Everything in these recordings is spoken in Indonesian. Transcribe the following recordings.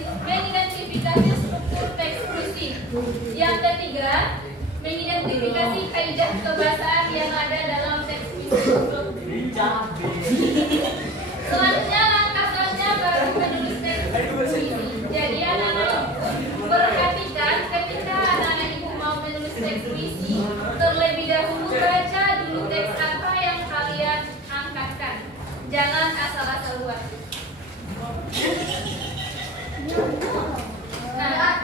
Mengidentifikasi struktur teks puisi. Yang ketiga, mengidentifikasi kaidah kebahasaan yang ada dalam teks puisi. Selanjutnya langkah selanjutnya baru menulis teks puisi. Jadi anak-anak perhatikan ketika anak-anak ibu mau menulis teks puisi, terlebih dahulu baca dulu teks apa yang kalian angkatkan. Jangan asal-asal buat. Nah,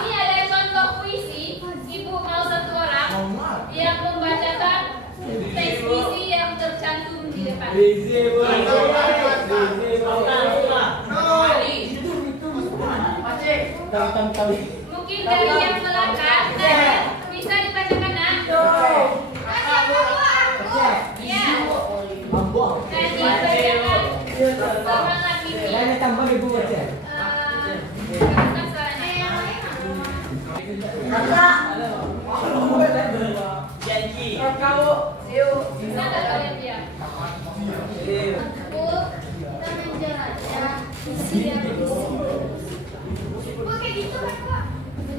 ini ada contoh puisi. Ibu mau satu orang yang membacakan teks puisi yang tercantum di depan. Mungkin dari yang belakang bisa dibacakan nak. Ya. Tadi bacakan semangat mimpi. Tambah ibu baca. Bukan suaranya. Janji. Bisa nggak kalian diam? Bu, kita menjelajah isi dan buku kayak gitu kan Pak?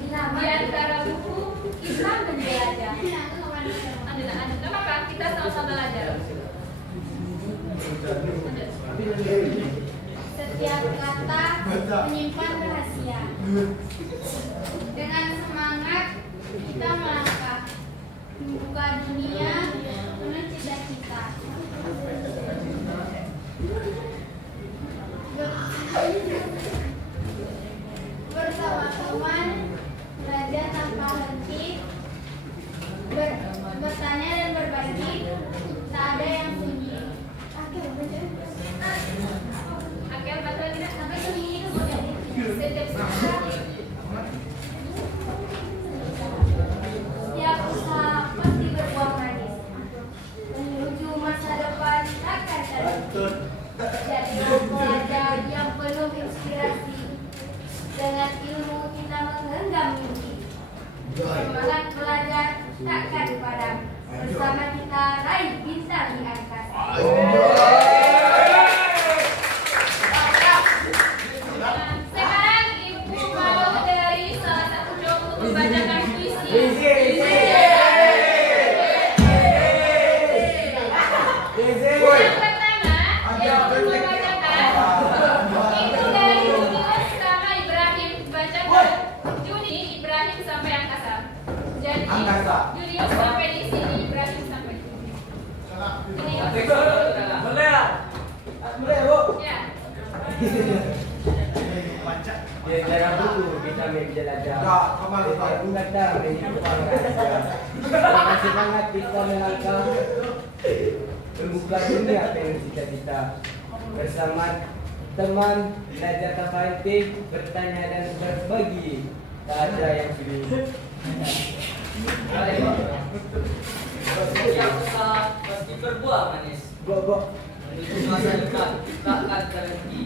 Di antara buku kita menjelajah. Ada apa? Kita sama-sama belajar. Setiap kata menyimpan rahasia. Dengan semangat kita melangkah membuka dunia dengan cita-cita. Bersama-teman belajar tanpa henti, bertanya dan berbagi, tak ada yang sunyi. Akhir baca lagi nak sampai sunyi itu boleh. Setiap Setiap usaha pasti berbuah manis. Menuju masa depan takkan terhenti. Jadi pelajar yang penuh inspirasi. Dengan ilmu kita menggenggam mimpi. Semangat belajar takkan padam. Bersama kita raih bintang di angkasa. sekarang ibu mau dari salah satu cowok untuk membacakan puisi. Yang pertama yang untuk membacakan itu dari Junius sama Ibrahim. Bacakan Juni Ibrahim sampai angkasa. Jadi Junius sampai di sini, Ibrahim sampai di sini. Boleh, Bu. Ya. Ya, dalam buku kita menjelajah. Buku kata menyimpan rahasia. Dengan semangat kita melangkah membuka dunia dengan cita-cita. Bersama teman belajar tanpa henti, bertanya dan berbagi. Tak ada yang sunyi. Setiap usaha pasti berbuah manis. Menuju masa depan takkan terhenti.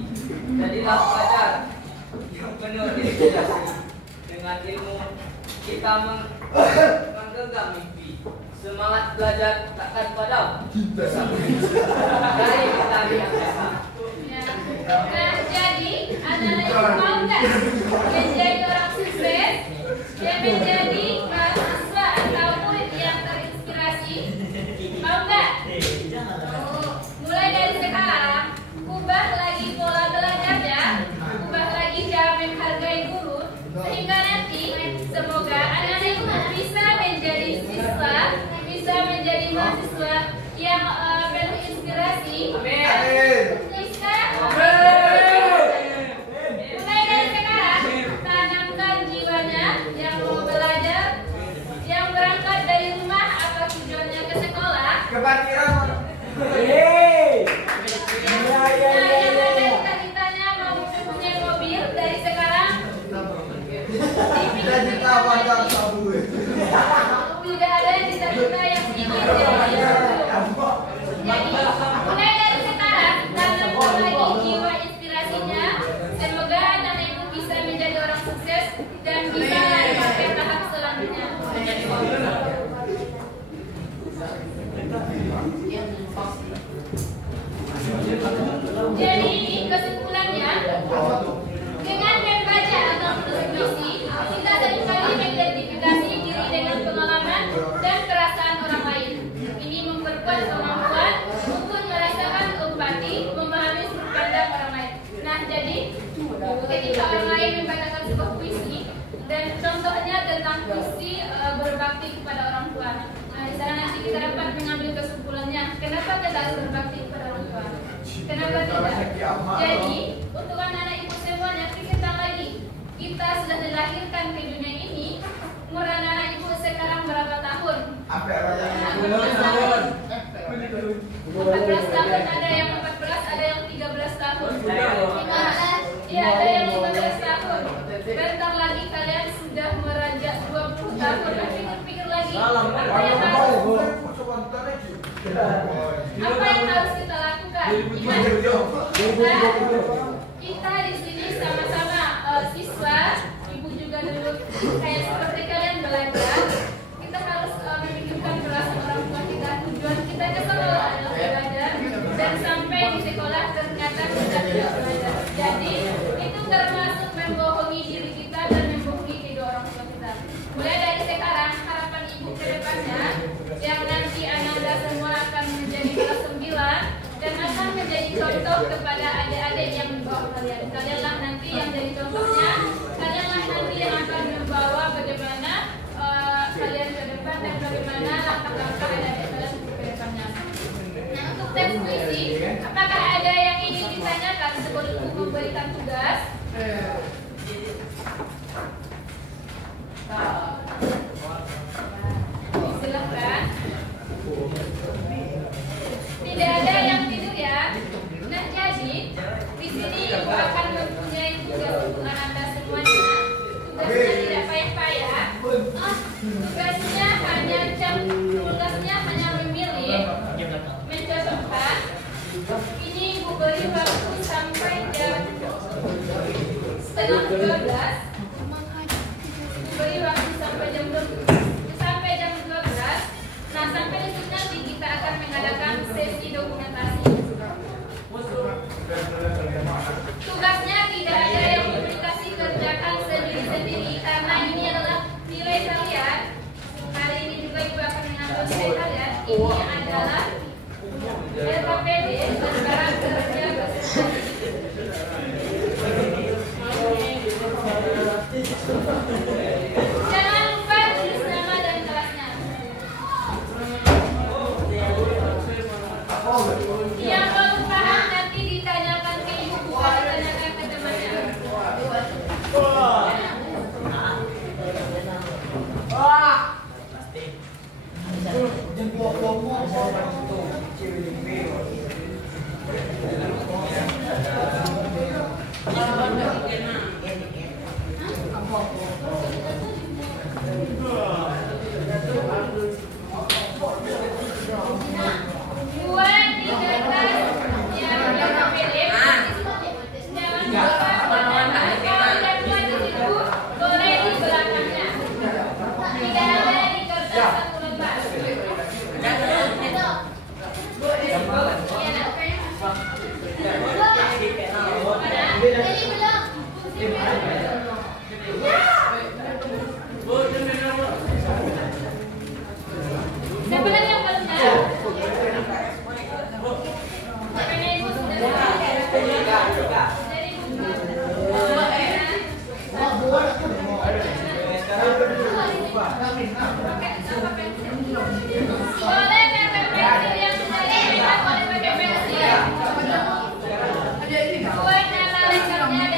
Jadilah pelajar yang penuh inspirasi. Dengan ilmu kita menggenggam mimpi. Semangat belajar takkan padam. Bersama dari kita di angkasa. Ya. Nah, jadi anak-anak ibu mau nggak menjadi orang sukses dan menjadi mahasiswa atau murid yang terinspirasi? Mau nggak? Mulai dari sekarang, ubah lagi pola belajarnya, ubah lagi cara menghargai guru, sehingga nanti semoga anak-anak ibu bisa menjadi siswa, bisa menjadi mahasiswa yang penuh inspirasi. Bisa. Mulai dari sekarang, tanamkan jiwanya yang mau belajar, yang berangkat dari rumah atau tujuannya ke sekolah. Nah, yang ada cita-citanya mau punya mobil dari sekarang. Tidak ada yang cita-cita yang ingin jadi. Jadi, mulai dari sekarang, tanamkan lagi jiwa inspirasinya. Semoga anak ibu bisa menjadi orang sukses dan bisa lanjut ke tahap selanjutnya. Jadi ini kesimpulannya, dengan membaca atau menulis puisi, kita seringkali mengidentifikasi diri dengan pengalaman dan perasaan orang lain. Ini memperkuat kemampuan untuk merasakan empati, memahami sudut pandang orang lain. Nah, jadi ketika orang lain membacakan sebuah puisi dan contohnya tentang puisi berbakti kepada orang tua. Nah, di sana nanti kita dapat mengambil kesimpulannya. Kenapa kita harus berbakti kepada orang tua? Kenapa tidak? Jadi, untuk anak-anak ibu semuanya, pikirkan lagi. Kita sudah dilahirkan ke dunia ini. Umur anak-anak ibu sekarang berapa tahun? 14 tahun. 14 tahun, ada yang 14, ada yang 13 tahun. Iya, ada yang 15 tahun. Bentar lagi kalian sudah meranjak 20 tahun. Pikir-pikir lagi, apa yang harus kita lakukan? Kita di sini sama-sama siswa, ibu juga dulu kayak seperti kalian belajar. Kita harus memikirkan perasaan orang tua kita. Tujuan kita ke sekolah adalah belajar, dan sampai di sekolah ternyata kita tidak belajar. Jadi itu termasuk membohongi diri kita dan membohongi kedua orang tua kita. Mulai dari sekarang, harapan ibu ke depannya yang nanti Ananda semua akan menjadi kelas 9 dan akan menjadi contoh kepada adik-adik yang di bawah kalian. Kalianlah nanti yang jadi contohnya. Kalianlah nanti yang akan membawa bagaimana kalian ke depan dan bagaimana langkah-langkah adik-adik kalian ke depannya. Nah, untuk tes puisi, apakah ada yang ingin ditanyakan sebelum ibu memberikan tugas? Silakan. Tidak ada yang tidur ya. Nah, jadi di sini ibu akan mempunyai tugas untuk Anda semuanya. Tugasnya tidak payah-payah. Tugasnya hanya memilih, mencocokkan. Ini ibu beri waktu sampai jam setengah 12. Beri waktu sampai jam 12. Nah, sampai di situ nanti kita akan mengadakan sesi dokumentasi. Tugasnya tidak ada yang dikasih kerjakan sendiri-sendiri karena ini adalah nilai kalian. Hari ini juga ibu akan mengambil nilai kalian. Ini adalah LKPD dan barang kerja Jangan lupa tulis nama dan kelasnya. Yang belum paham nanti ditanyakan ke ibu, bukan ditanyakan ke temannya. Buat di kertas yang LKPD, jangan lupa kalau ada buat di situ, boleh di belakangnya. Tidak ada di kertas satu lembar. Siapa lagi yang belum tahu? Siapa ibu sudah tahu? Dari boleh pakai pensil yang sudah dilihat, boleh pakai pensil. Buat nama lengkapnya dan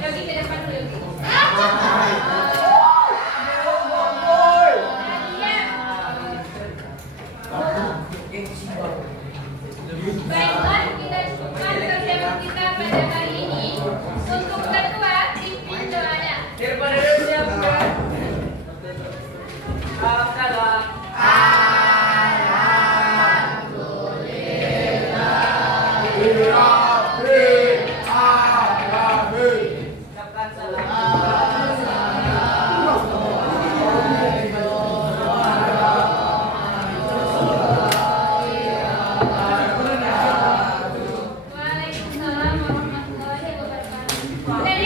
Yogi ke depan dulu, Yogi. Baiklah, kita cukupkan pertemuan kita pada hari ini. Untuk ketua, pimpin doanya. Daripada siapkan. Alhamdulillah. Ucapkan salam. Waalaikumsalam warahmatullahi wabarakatuh.